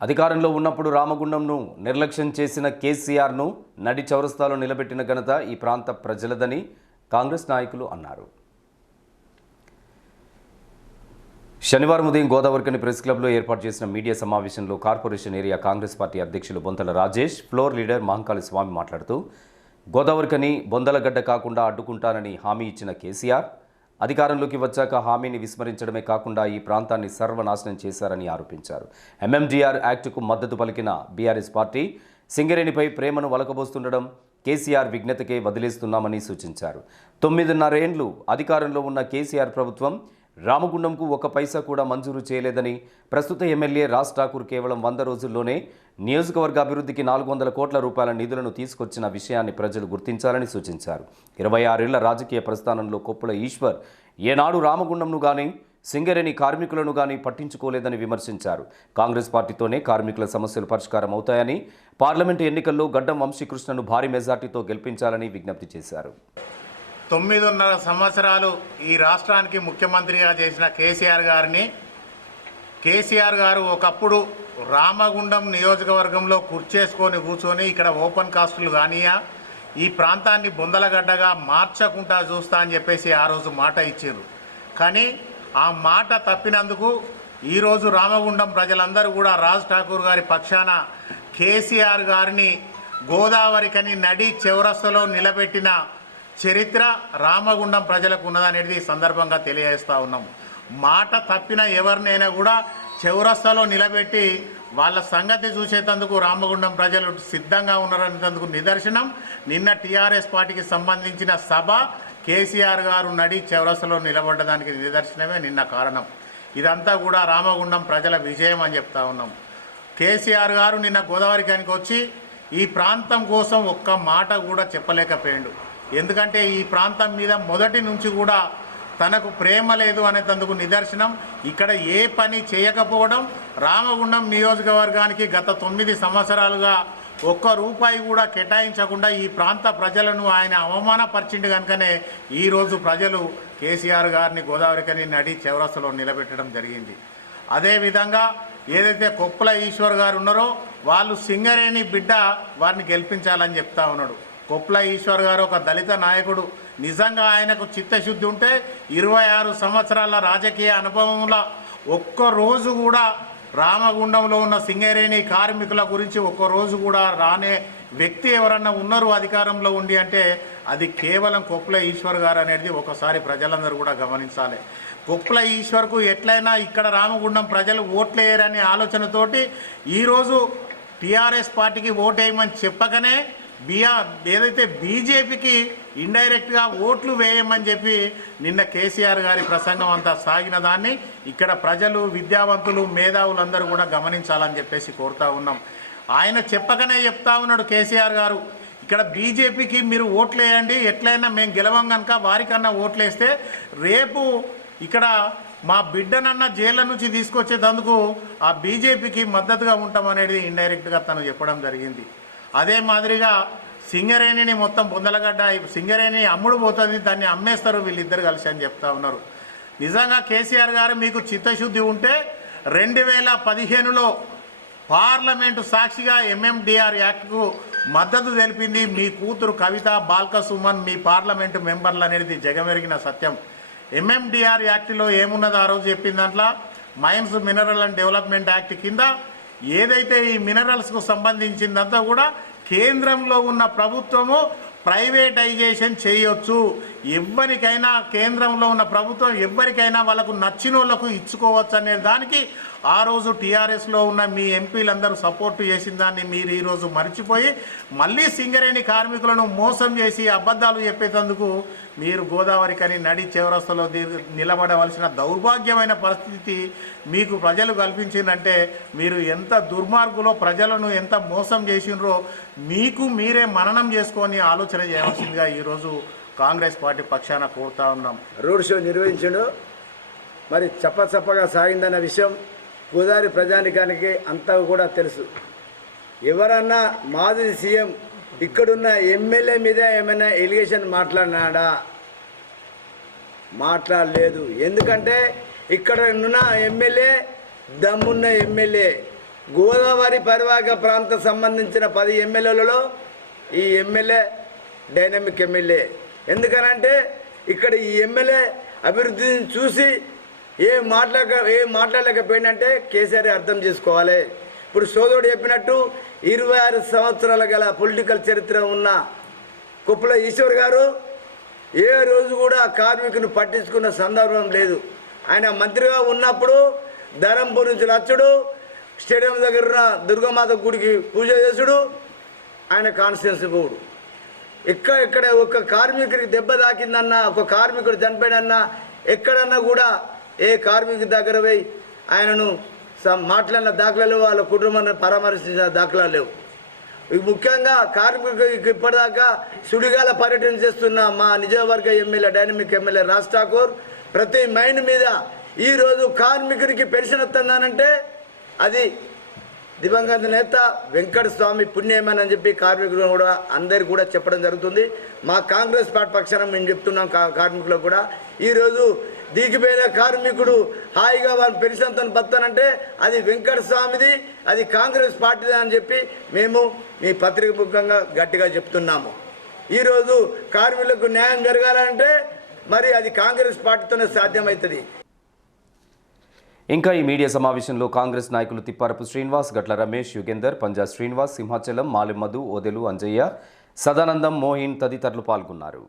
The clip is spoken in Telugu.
అధికారంలో ఉన్నప్పుడు రామగుండంను నిర్లక్ష్యం చేసిన కేసీఆర్ను నడి చౌరస్తాలో నిలబెట్టిన ఘనత ఈ ప్రాంత ప్రజలదని కాంగ్రెస్ నాయకులు అన్నారు. శనివారం ఉదయం గోదావరికని ప్రెస్ క్లబ్లో ఏర్పాటు చేసిన మీడియా సమావేశంలో కార్పొరేషన్ ఏరియా కాంగ్రెస్ పార్టీ అధ్యక్షులు బొంతల రాజేష్ ఫ్లోర్ లీడర్ మహంకాళి స్వామి మాట్లాడుతూ గోదావరికని బొందలగడ్డ కాకుండా అడ్డుకుంటానని హామీ ఇచ్చిన కేసీఆర్ అధికారంలోకి వచ్చాక హామీని విస్మరించడమే కాకుండా ఈ ప్రాంతాన్ని సర్వనాశనం చేశారని ఆరోపించారు. ఎంఎండిఆర్ యాక్టుకు మద్దతు పలికిన బీఆర్ఎస్ పార్టీ సింగరేణిపై ప్రేమను వలకబోస్తుండడం కేసీఆర్ విజ్ఞతకే వదిలేస్తున్నామని సూచించారు. తొమ్మిదిన్నరేండ్లు అధికారంలో ఉన్న కేసీఆర్ ప్రభుత్వం రామగుండంకు ఒక పైసా కూడా మంజూరు చేయలేదని ప్రస్తుత ఎమ్మెల్యే రాజ్ ఠాకూర్ కేవలం వంద రోజుల్లోనే నియోజకవర్గ అభివృద్ధికి నాలుగు వందల కోట్ల రూపాయల నిధులను తీసుకొచ్చిన విషయాన్ని ప్రజలు గుర్తించాలని సూచించారు. ఇరవై ఆరేళ్ళ రాజకీయ ప్రస్థానంలో కొప్పుల ఈశ్వర్ ఏనాడు రామగుండంను కానీ సింగరేణి కార్మికులను కానీ పట్టించుకోలేదని విమర్శించారు. కాంగ్రెస్ పార్టీతోనే కార్మికుల సమస్యలు పరిష్కారం అవుతాయని పార్లమెంటు ఎన్నికల్లో గడ్డం వంశీకృష్ణను భారీ మెజార్టీతో గెలిపించాలని విజ్ఞప్తి చేశారు. తొమ్మిదిన్నర సంవత్సరాలు ఈ రాష్ట్రానికి ముఖ్యమంత్రిగా చేసిన కేసీఆర్ గారిని. కేసీఆర్ గారు ఒకప్పుడు రామగుండం నియోజకవర్గంలో కుర్చేసుకొని కూర్చొని ఇక్కడ ఓపెన్ కాస్టులు కానీయా ఈ ప్రాంతాన్ని బొందలగడ్డగా మార్చకుండా చూస్తా అని చెప్పేసి ఆ రోజు మాట ఇచ్చారు కానీ ఆ మాట తప్పినందుకు ఈరోజు రామగుండం ప్రజలందరూ కూడా రాజ్ ఠాకూర్ గారి పక్షాన కేసీఆర్ గారిని గోదావరికని నడి చివరస్తలో నిలబెట్టిన చరిత్ర రామగుండం ప్రజలకు ఉన్నదనేది ఈ సందర్భంగా తెలియజేస్తూ ఉన్నాం మాట తప్పిన ఎవరినైనా కూడా చౌరస్తాలో నిలబెట్టి వాళ్ళ సంగతి చూసేటందుకు రామగుండం ప్రజలు సిద్ధంగా ఉన్నారనేందుకు నిదర్శనం. నిన్న టీఆర్ఎస్ పార్టీకి సంబంధించిన సభ కేసీఆర్ గారు నడి చౌరస్తలో నిలబడ్డదానికి నిదర్శనమే నిన్న కారణం. ఇదంతా కూడా రామగుండం ప్రజల విజయం అని చెప్తా ఉన్నాం కేసీఆర్ గారు నిన్న గోదావరికానికి వచ్చి ఈ ప్రాంతం కోసం ఒక్క మాట కూడా చెప్పలేకపోయాడు. ఎందుకంటే ఈ ప్రాంతం మీద మొదటి నుంచి కూడా తనకు ప్రేమ లేదు అనేటందుకు నిదర్శనం. ఇక్కడ ఏ పని చేయకపోవడం రామగుండం నియోజకవర్గానికి గత తొమ్మిది సంవత్సరాలుగా ఒక్క రూపాయి కూడా కేటాయించకుండా ఈ ప్రాంత ప్రజలను ఆయన అవమానపరిచిండు కనుకనే ఈరోజు ప్రజలు కేసీఆర్ గారిని గోదావరికని నడి చౌరస్తలో నిలబెట్టడం జరిగింది. అదేవిధంగా ఏదైతే కొప్పుల ఈశ్వర్ గారు ఉన్నారో వాళ్ళు సింగరేణి బిడ్డ వారిని గెలిపించాలని చెప్తా ఉన్నాడు. కొప్ల ఈశ్వర్ గారు ఒక దళిత నాయకుడు. నిజంగా ఆయనకు చిత్తశుద్ధి ఉంటే ఇరవై ఆరు సంవత్సరాల రాజకీయ అనుభవంలో ఒక్క రోజు కూడా రామగుండంలో ఉన్న సింగరేణి కార్మికుల గురించి ఒక్క రోజు కూడా రానే వ్యక్తి ఎవరన్నా ఉన్నారు అధికారంలో ఉండి అంటే అది కేవలం కొప్పుల ఈశ్వర్ గారు అనేది ఒకసారి ప్రజలందరూ కూడా గమనించాలి. కొప్పుల ఈశ్వర్కు ఎట్లయినా ఇక్కడ రామగుండం ప్రజలు ఓట్లేయరనే ఆలోచనతోటి ఈరోజు టీఆర్ఎస్ పార్టీకి ఓటేయమని చెప్పకనే బియా ఏదైతే బీజేపీకి ఇండైరెక్ట్గా ఓట్లు వేయమని చెప్పి నిన్న కేసీఆర్ గారి ప్రసంగం అంతా సాగిన దాన్ని ఇక్కడ ప్రజలు విద్యావంతులు మేధావులందరూ కూడా గమనించాలని చెప్పేసి కోరుతా ఉన్నాం. ఆయన చెప్పకనే చెప్తా ఉన్నాడు కేసీఆర్ గారు. ఇక్కడ బీజేపీకి మీరు ఓట్లు వేయండి ఎట్లయినా మేము గెలవం కనుక వారికన్నా ఓట్లు వేస్తే రేపు ఇక్కడ మా బిడ్డనన్న జైళ్ళ నుంచి తీసుకొచ్చేటందుకు ఆ బీజేపీకి మద్దతుగా ఉంటామనేది ఇండైరెక్ట్గా తను చెప్పడం జరిగింది. అదే మాదిరిగా సింగరేణిని మొత్తం పొందలగడ్డ సింగరేణి అమ్ముడు పోతుంది దాన్ని అమ్మేస్తారు వీళ్ళిద్దరు కలిసి అని చెప్తా ఉన్నారు. నిజంగా కేసీఆర్ గారు మీకు చిత్తశుద్ధి ఉంటే రెండు వేల పదిహేనులో పార్లమెంటు సాక్షిగా ఎంఎండిఆర్ యాక్ట్కు మద్దతు తెలిపింది మీ కూతురు కవిత బాల్క సుమన్ మీ పార్లమెంటు మెంబర్లు అనేది జగమెరిగిన సత్యం. ఎంఎండిఆర్ యాక్ట్లో ఏమున్నదో ఆ రోజు చెప్పిన దాంట్లో mines mineral and development act కింద ఏదైతే ఈ మినరల్స్కు సంబంధించిందంతా కూడా కేంద్రంలో ఉన్న ప్రభుత్వము ప్రైవేటైజేషన్ చేయొచ్చు. ఎవరికైనా కేంద్రంలో ఉన్న ప్రభుత్వం ఎవరికైనా వాళ్ళకు నచ్చిన వాళ్ళకు ఇచ్చుకోవచ్చు అనే దానికి ఆ రోజు టీఆర్ఎస్లో ఉన్న మీ ఎంపీలందరూ సపోర్టు చేసిన దాన్ని మీరు ఈరోజు మర్చిపోయి మళ్ళీ సింగరేణి కార్మికులను మోసం చేసి అబద్ధాలు చెప్పేటందుకు మీరు గోదావరి కని నడి చివరస్తలో నిలబడవలసిన దౌర్భాగ్యమైన పరిస్థితి మీకు ప్రజలు కల్పించిందంటే మీరు ఎంత దుర్మార్గులో ప్రజలను ఎంత మోసం చేసినరో మీకు మీరే మననం చేసుకొని ఆలోచన చేయవలసిందిగా ఈరోజు కాంగ్రెస్ పార్టీ పక్షాన కోరుతా ఉన్నాం. రోడ్ షో నిర్వహించడు. మరి చప్పచప్పగా సాగిందన్న విషయం గోదావరి ప్రజానికానికి అంతా కూడా తెలుసు. ఎవరన్నా మాజీ సీఎం ఇక్కడున్న ఎమ్మెల్యే మీద ఏమైనా ఎలిగేషన్ మాట్లాడినాడా? మాట్లాడలేదు. ఎందుకంటే ఇక్కడ ఉన్న ఎమ్మెల్యే దమ్మున్న ఎమ్మెల్యే గోదావరి పరివాహక ప్రాంతం సంబంధించిన పది ఎమ్మెల్యేలలో ఈ ఎమ్మెల్యే డైనమిక్ ఎమ్మెల్యే. ఎందుకనంటే ఇక్కడ ఈ ఎమ్మెల్యే అభివృద్ధిని చూసి ఏ మాట్లాడక ఏ మాట్లాడలేకపోయిందంటే కేసీఆర్ అర్థం చేసుకోవాలి. ఇప్పుడు సోదరుడు చెప్పినట్టు ఇరవై ఆరు సంవత్సరాల గల పొలిటికల్ చరిత్ర ఉన్న కుప్పల ఈశ్వర్ గారు ఏ రోజు కూడా కార్మికుని పట్టించుకున్న సందర్భం లేదు. ఆయన మంత్రిగా ఉన్నప్పుడు ధరంపూర్ నుంచి లచ్చుడు స్టేడియం దగ్గర ఉన్న దుర్గామాత గుడికి పూజ చేసుడు ఆయన కాన్స్టిట్యున్సీ పోడు ఇక్కడ ఇక్కడ ఒక కార్మికుడికి దెబ్బ తాకిందన్నా ఒక కార్మికుడు చనిపోయాడన్నా ఎక్కడన్నా కూడా ఏ కార్మికుడి దగ్గర పోయి ఆయనను మాట్లాడిన దాఖలాలు వాళ్ళ కుటుంబాన్ని పరామర్శించిన దాఖలాలు లేవు. ముఖ్యంగా కార్మికులకు ఇప్పటిదాకా సుడిగాల పర్యటన చేస్తున్న మా నిజవర్గ MLA dynamic MLA Raj Thakur ప్రతి మైండ్ మీద ఈరోజు కార్మికుడికి పెన్షన్ వస్తుందనంటే అది దివంగత నేత వెంకట స్వామి పుణ్యమని చెప్పి కార్మికులు కూడా అందరు కూడా చెప్పడం జరుగుతుంది. మా కాంగ్రెస్ పార్టీ పక్షాన మేము చెప్తున్నాం కార్మికులకు కూడా. ఈరోజు దిగిపోయిన కార్మికుడు హాయిగా వాళ్ళ పెరిసంతను బతానంటే అది వెంకట స్వామిది అది కాంగ్రెస్ పార్టీది అని చెప్పి మేము మీ పత్రిక ముఖంగా గట్టిగా చెప్తున్నాము. ఈరోజు కార్మికులకు న్యాయం జరగాలంటే మరి అది కాంగ్రెస్ పార్టీతోనే సాధ్యమవుతుంది. ఇంకా ఈ మీడియా సమావేశంలో కాంగ్రెస్ నాయకులు తిప్పారపు శ్రీనివాస్ గట్ల రమేష్ యుగేందర్ పంజా శ్రీనివాస్ సింహాచలం మాలిమధు ఓదెలు అంజయ్య సదానందం మోహిన్ తదితరులు పాల్గొన్నారు.